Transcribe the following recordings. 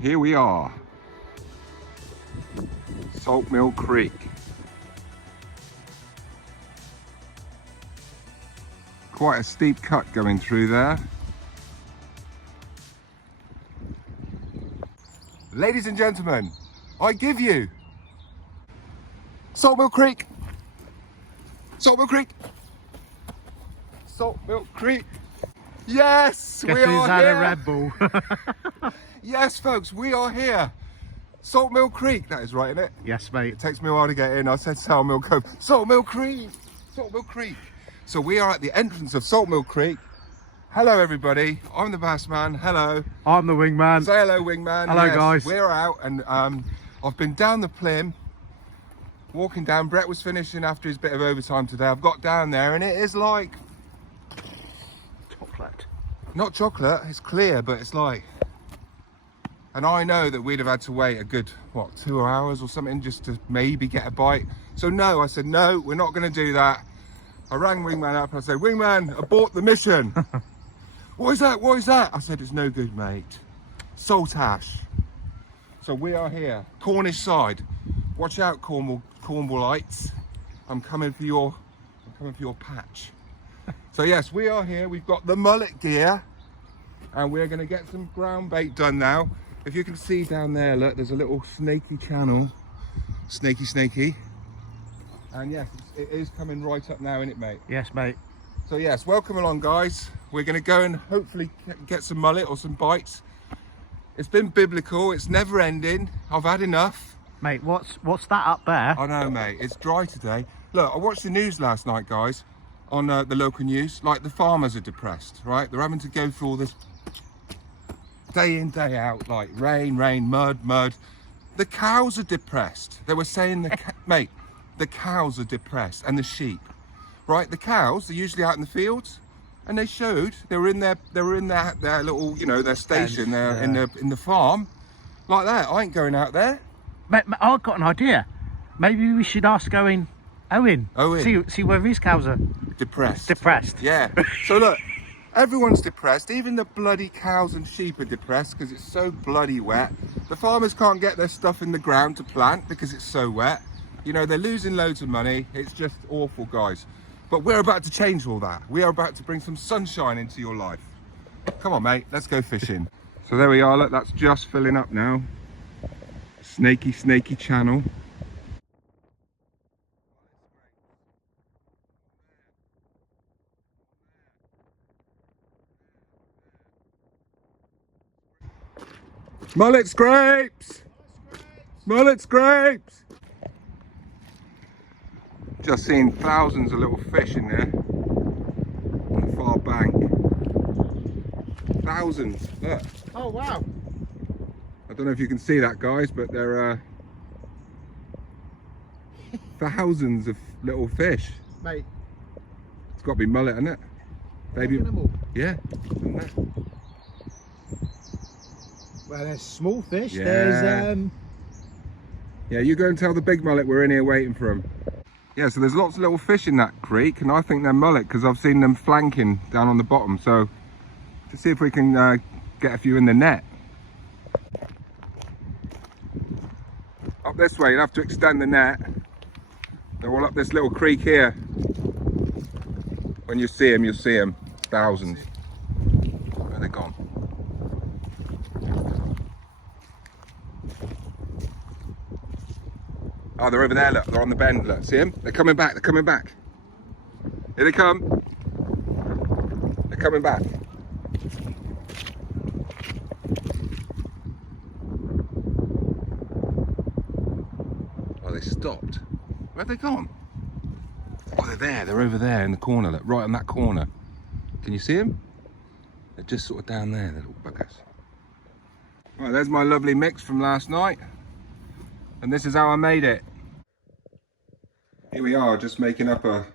Here we are, Salt Mill Creek. Quite a steep cut going through there. Ladies and gentlemen, I give you Salt Mill Creek. Salt Mill Creek. Salt Mill Creek. Yes, Guess we who's are had here. a Red Bull? Yes, folks, we are here. Salt Mill Creek, that is right, isn't it? Yes, mate. It takes me a while to get in. I said Salt Mill Cove. Salt Mill Creek. Salt Mill Creek. So we are at the entrance of Salt Mill Creek. Hello, everybody. I'm the Bassman. Hello. I'm the Wingman. Say hello, Wingman. Hello, yes, guys. We're out, and I've been down the Plym, walking down. Brett was finishing after his bit of overtime today. I've got down there, and it is like Chocolate. not chocolate. It's clear, but it's like. And I know that we'd have had to wait a good, what, 2 hours or something just to maybe get a bite. So no, I said, no, we're not going to do that. I rang Wingman up and I said, Wingman, abort the mission. What is that? What is that? I said, it's no good, mate. Saltash. So we are here, Cornish side. Watch out, Cornwallites. I'm coming for your patch. So yes, we are here. We've got the mullet gear, and we're going to get some ground bait done now. If you can see down there, look, there's a little snaky channel. Snaky. And yes, it is coming right up now, isn't it, mate? Yes, mate. So yes, welcome along, guys. We're going to go and hopefully get some mullet or some bites. It's been biblical. It's never ending. I've had enough. Mate, what's that up there? I know, mate. It's dry today. Look, I watched the news last night, guys, on the local news. Like, the farmers are depressed, right? They're having to go through all this day in, day out, like rain, mud. The cows are depressed. They were saying, mate, the cows are depressed, and the sheep, right? The cows are usually out in the fields, and they showed they were in their little, you know, their station there in the farm, like that. I ain't going out there. Mate, I've got an idea. Maybe we should ask Owen. See whether his cows are Depressed. Yeah. So look, everyone's depressed. Even the bloody cows and sheep are depressed because it's so bloody wet. The farmers can't get their stuff in the ground to plant because it's so wet. You know, they're losing loads of money. It's just awful, guys. But we're about to change all that. We are about to bring some sunshine into your life. Come on, mate, let's go fishing. So there we are, look, that's just filling up now. Snaky channel. Mullet scrapes! Mullet scrapes! Just seeing thousands of little fish in there on the far bank. Thousands, look. Oh wow! I don't know if you can see that, guys, but there are thousands of little fish. Mate, It's got to be mullet, isn't it? Baby. look at them all. Yeah. Isn't it? Well, there's small fish. Yeah. There's Yeah, you go and tell the big mullet we're in here waiting for him. Yeah, so there's lots of little fish in that creek, and I think they're mullet because I've seen them flanking down on the bottom. So to see if we can get a few in the net. Up this way, you'll have to extend the net. They're all up this little creek here. When you see them, you'll see them. Thousands. Where are they gone? Oh, they're over there, look. They're on the bend, look. See them? They're coming back. They're coming back. Here they come. They're coming back. Oh, they stopped. Where have they gone? Oh, they're there. They're over there in the corner, look. Right on that corner. Can you see them? They're just sort of down there, the little buggers. Right, there's my lovely mix from last night. And this is how I made it. Here we are, just making up a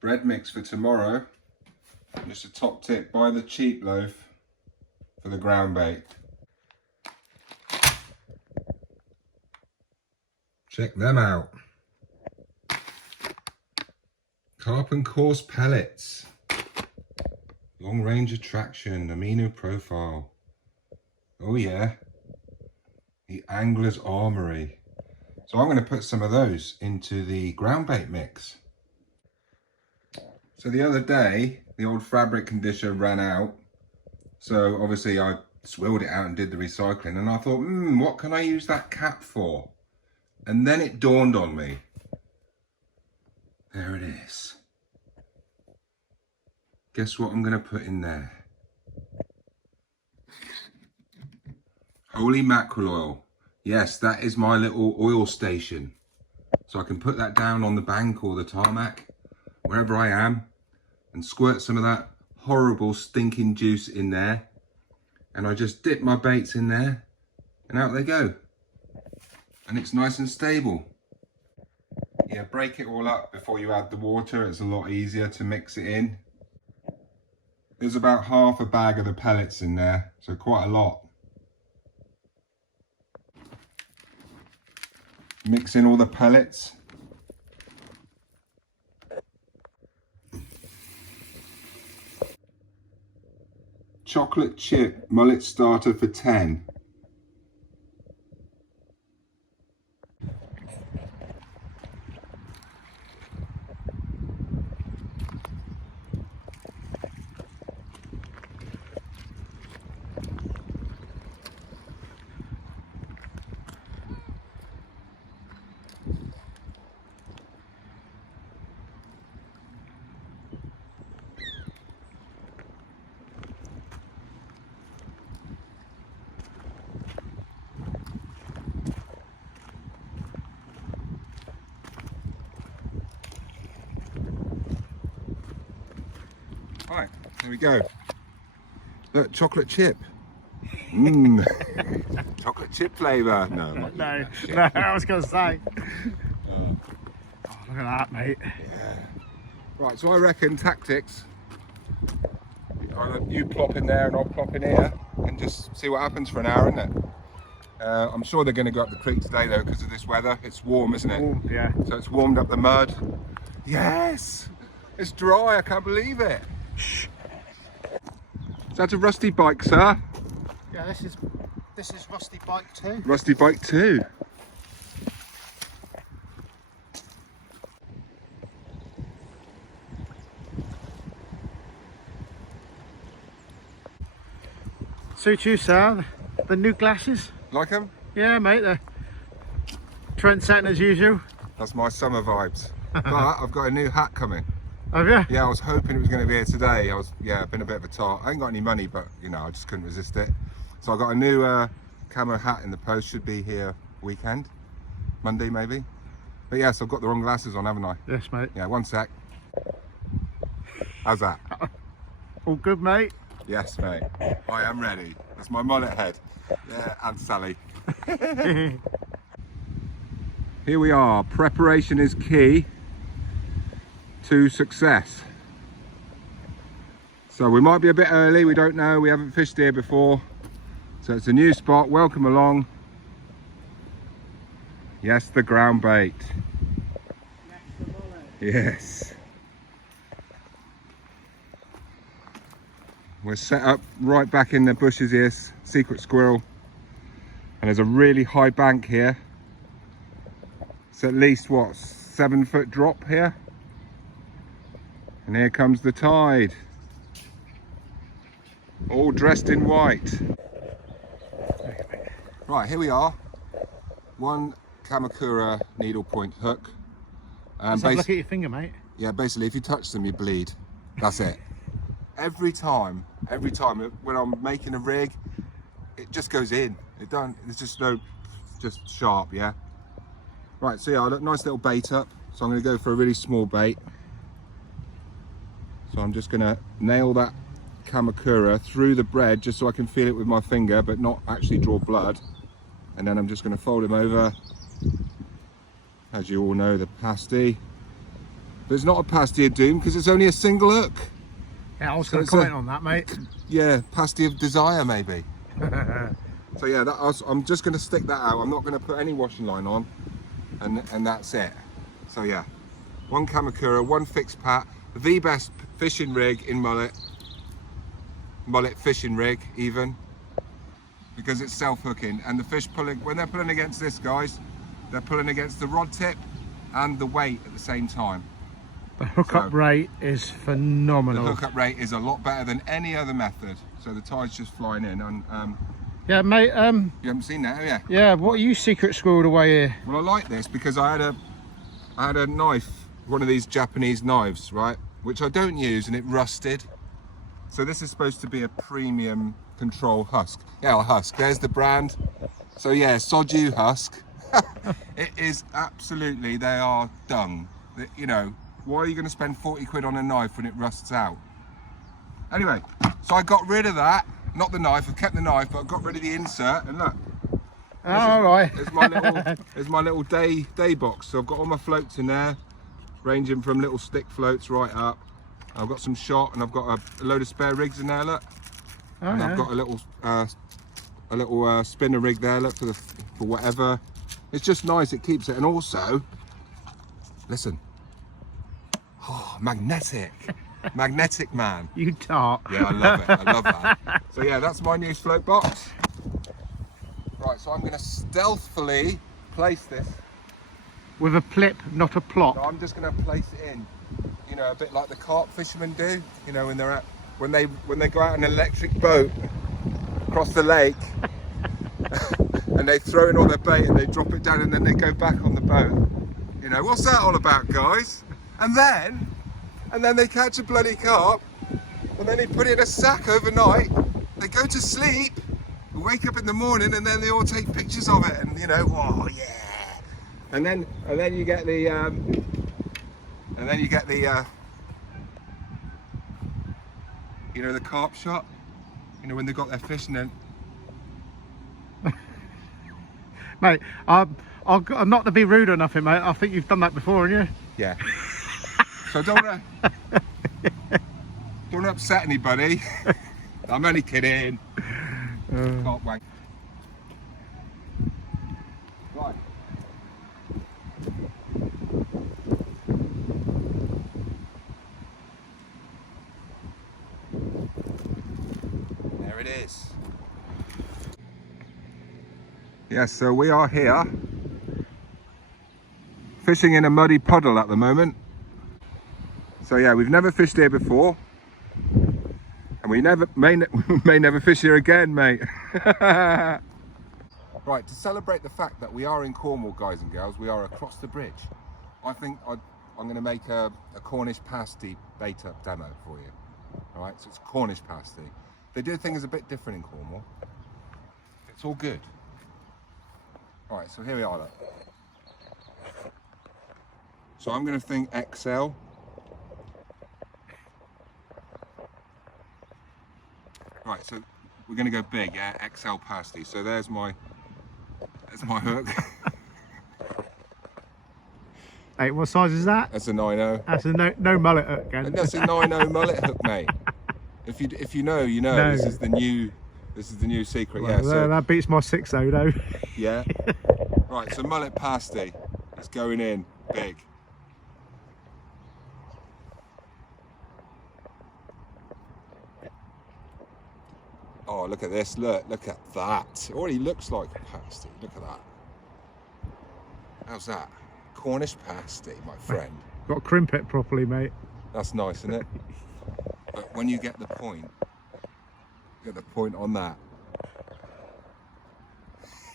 bread mix for tomorrow. Just a top tip, buy the cheap loaf for the ground bait. Check them out. Carp and coarse pellets. Long range attraction, amino profile. Oh yeah, the Angler's Armory. So I'm going to put some of those into the ground bait mix. So the other day, the old fabric conditioner ran out. So obviously I swilled it out and did the recycling, and I thought, what can I use that cap for? And then it dawned on me. There it is. Guess what I'm going to put in there? Holy mackerel oil. Yes, that is my little oil station. So I can put that down on the bank or the tarmac, wherever I am, and squirt some of that horrible stinking juice in there. And I just dip my baits in there, and out they go. And it's nice and stable. Yeah, break it all up before you add the water. It's a lot easier to mix it in. There's about half a bag of the pellets in there, so quite a lot. Mix in all the pellets. Chocolate chip mullet starter for 10. Right, there we go. Look, chocolate chip. Chocolate chip flavour. No, I was going to say. Oh, look at that, mate. Yeah. Right, so I reckon tactics. You plop in there and I'll plop in here and just see what happens for an hour, isn't it? I'm sure they're going to go up the creek today though because of this weather. It's warm, isn't it? Warm, yeah. So it's warmed up the mud. Yes! It's dry, I can't believe it. Shh. Is that a rusty bike, sir? Yeah, this is rusty bike 2. Rusty bike 2. Suit you, sir. The new glasses. Like them? Yeah, mate. They're trendsetting as usual. That's my summer vibes. But I've got a new hat coming. Have you? Yeah, I was hoping it was going to be here today. I've been a bit of a tart. I ain't got any money, but you know, I just couldn't resist it. So I got a new camo hat in the post. Should be here weekend, Monday maybe. But yes, I've got the wrong glasses on, haven't I? Yes, mate. Yeah, one sec. How's that? All good, mate. Yes, mate. I am ready. That's my mullet head. Yeah, and Sally. Here we are. Preparation is key to success. So we might be a bit early, we don't know, we haven't fished here before, so it's a new spot. Welcome along. Yes, the ground bait. Yes, we're set up right back in the bushes here, secret squirrel, and there's a really high bank here. It's at least what, 7-foot drop here. And here comes the tide, all dressed in white. Right, here we are. One Kamakura needlepoint hook. Let's have a look at your finger, mate. Yeah, basically, if you touch them, you bleed. That's it. Every time when I'm making a rig, it just goes in. It's just just sharp, yeah. Right, so yeah, I got a nice little bait up. So I'm going to go for a really small bait. So I'm just going to nail that Kamakura through the bread just so I can feel it with my finger but not actually draw blood. And then I'm just going to fold him over. As you all know, the pasty. But it's not a pasty of doom because it's only a single hook. Yeah, I was going to comment on that, mate. Yeah, pasty of desire maybe. So yeah, I'm just going to stick that out. I'm not going to put any washing line on, and that's it. So yeah, one Kamakura, one fixed pat. The best fishing rig in Mullet fishing rig even. because it's self-hooking, and the fish pulling, when they're pulling against this, guys, they're pulling against the rod tip and the weight at the same time. The hookup rate is phenomenal. The hookup rate is a lot better than any other method. So the tide's just flying in, and yeah, mate. you haven't seen that, have you? Yeah. What are you secret squirreled away here? Well, I like this because I had a knife, one of these Japanese knives, right, which I don't use, and it rusted. So this is supposed to be a premium control husk. Yeah, a husk. There's the brand. So yeah, Soju husk. It is absolutely, they are dung. You know, why are you going to spend 40 quid on a knife when it rusts out? Anyway, so I got rid of that. Not the knife, I've kept the knife, but I got rid of the insert, and look. Alright. There's my little day box. So I've got all my floats in there, ranging from little stick floats right up. I've got some shot, and I've got a load of spare rigs in there, look. Oh, and yeah. I've got a little spinner rig there, look, for whatever. It's just nice, it keeps it. And also, listen, oh, magnetic man. You tart. Yeah, I love it, I love that. So yeah, that's my new float box. Right, so I'm going to stealthily place this. With a plip, not a plop. No, I'm just going to place it in, you know, a bit like the carp fishermen do, you know, when they go out in an electric boat across the lake and they throw in all their bait and they drop it down and then they go back on the boat. You know, what's that all about, guys? And then they catch a bloody carp and then they put it in a sack overnight. They go to sleep, wake up in the morning, and then they all take pictures of it, and you know, oh yeah. And then you get the you know, the carp shot. You know, when they got their fish, and then Mate, I'm not to be rude or nothing, mate. I think you've done that before, haven't you? yeah. So don't upset anybody. I'm only kidding. Can't wank. Right. There it is. Yes, so we are here fishing in a muddy puddle at the moment. So yeah, we've never fished here before, and we may never fish here again, mate. Right, to celebrate the fact that we are in Cornwall, guys and girls, we are across the bridge. I think I'm going to make a Cornish pasty bait up demo for you. All right, so it's Cornish pasty. They do things a bit different in Cornwall. It's all good. All right, so here we are. Look. So I'm going to think XL. Right, so we're going to go big, yeah, XL pasty. So there's my hook. Hey, what size is that? That's a 9.0. That's a no mullet hook, again. That's a 9.0 mullet hook, mate. If you know, you know. No. This is the new secret. Well, yeah. So that beats my 6.0 though. Yeah. Right, so mullet pasty is going in big. Oh, look at this, look at that. It already looks like a pasty, look at that. How's that? Cornish pasty, my friend. Got to crimp it properly, mate. That's nice, isn't it? But when you get the point on that.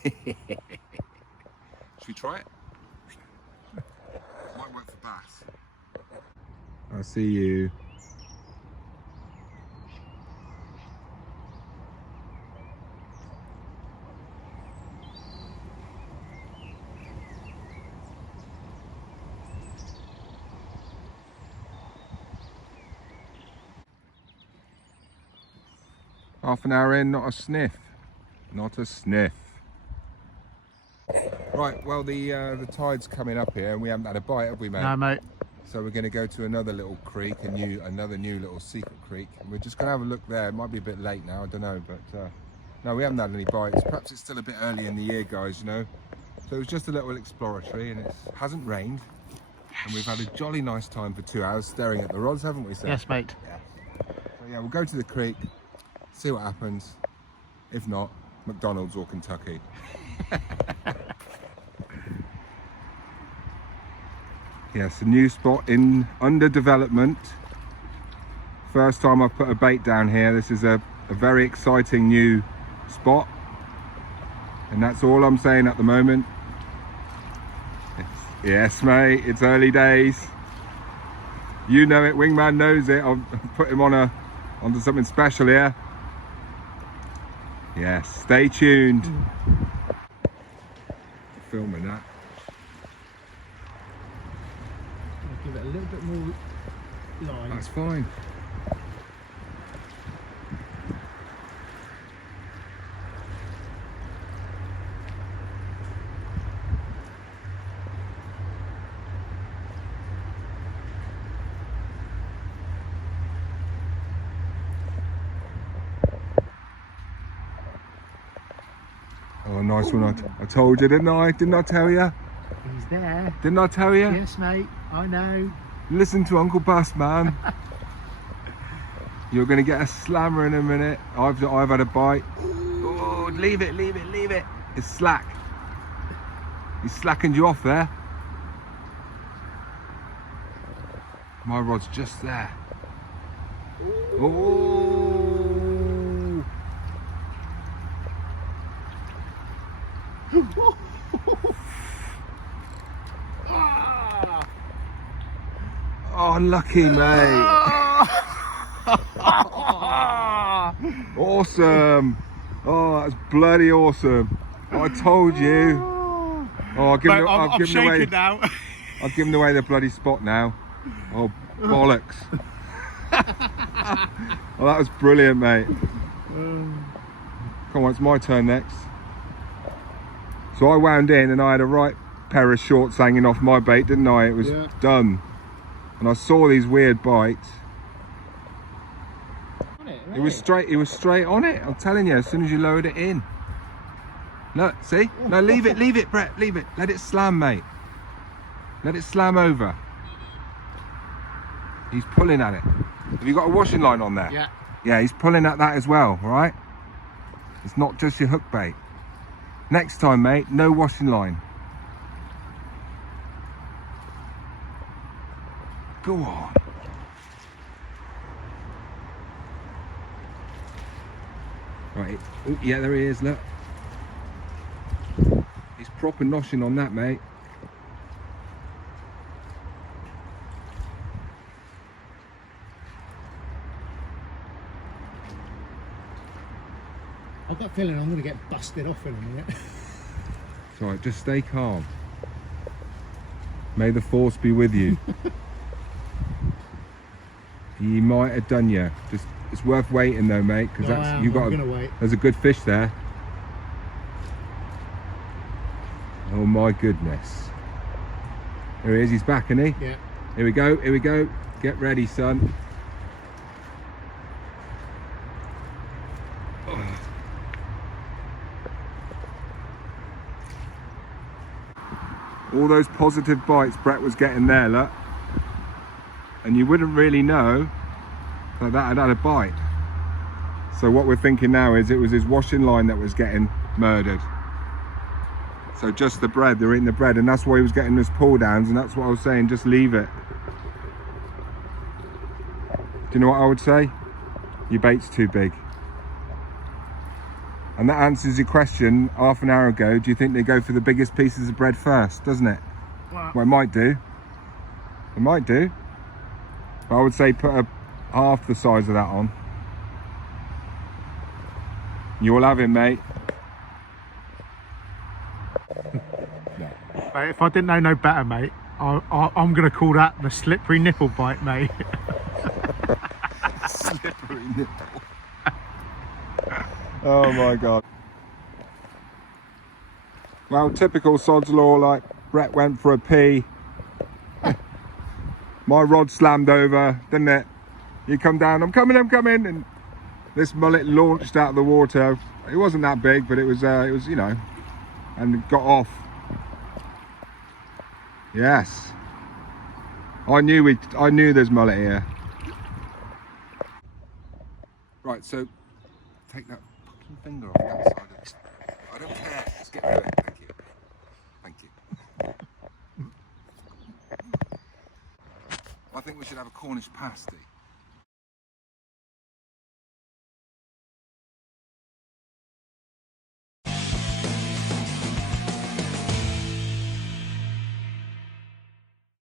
Should we try it? Might work for bass. I see you. Half an hour in, not a sniff. Not a sniff. Right, well the tide's coming up here and we haven't had a bite, have we, mate? No, mate. So we're going to go to another little creek, another new little secret creek. And we're just going to have a look there. It might be a bit late now, I don't know, but no, we haven't had any bites. Perhaps it's still a bit early in the year, guys, you know. So it was just a little exploratory, and it hasn't rained. And we've had a jolly nice time for 2 hours staring at the rods, haven't we, sir? Yes, mate. Yeah. So yeah, we'll go to the creek, see what happens. If not, McDonald's or Kentucky. Yes, a new spot under development. First time I've put a bait down here. This is a very exciting new spot. And that's all I'm saying at the moment. Yes, mate, it's early days. You know it, Wingman knows it. I'll put him onto something special here. Yes, stay tuned. Filming that. I'll give it a little bit more line. That's fine. Oh, nice one. I told you, didn't I? Didn't I tell you? He's there. Didn't I tell you? Yes, mate. I know. Listen to Uncle Bassman. You're going to get a slammer in a minute. I've had a bite. Oh, leave it. It's slack. He's slackened you off there. My rod's just there. Oh. Oh, lucky, mate. Awesome. Oh, that's bloody awesome. Oh, I told you. Oh, I've given now. I've given away the bloody spot now. Oh, bollocks. Oh, that was brilliant, mate. Come on, it's my turn next. So I wound in and I had a right pair of shorts hanging off my bait, didn't I? It was done. And I saw these weird bites. It was straight on it. I'm telling you, as soon as you lowered it in. Look, see? No, leave it, Brett, leave it. Let it slam, mate. Let it slam over. He's pulling at it. Have you got a washing line on there? Yeah. Yeah, he's pulling at that as well, all right? It's not just your hook bait. Next time, mate, no washing line. Go on. Right, oh, yeah, there he is, look. He's proper noshing on that, mate. I've got a feeling I'm going to get busted off in a minute. It's alright, just stay calm. May the force be with you. He might have done you. Just, it's worth waiting though, mate, because there's a good fish there. Oh my goodness. There he is, he's back, isn't he? Yeah. Here we go. Get ready, son. All those positive bites Brett was getting there, look. And you wouldn't really know that had had a bite. So what we're thinking now is it was his washing line that was getting murdered. So just the bread, they're eating the bread, and that's why he was getting those pull downs, and that's what I was saying, just leave it. Do you know what I would say? Your bait's too big. And that answers your question half an hour ago. Do you think they go for the biggest pieces of bread first, doesn't it? Well, it might do. It might do. But I would say put half the size of that on. You'll have him, mate. Mate, if I didn't know no better, mate, I'm going to call that the slippery nipple bite, mate. Slippery nipple. Oh my God. Well, typical sod's law, like Brett went for a pee. My rod slammed over, didn't it? You come down, I'm coming, and this mullet launched out of the water. It wasn't that big, but it was, you know, and it got off. Yes. I knew there's mullet here. Right, so take that fucking finger off that side of it. I don't care. Let's get rid of it. Thank you. Thank you. I think we should have a Cornish pasty.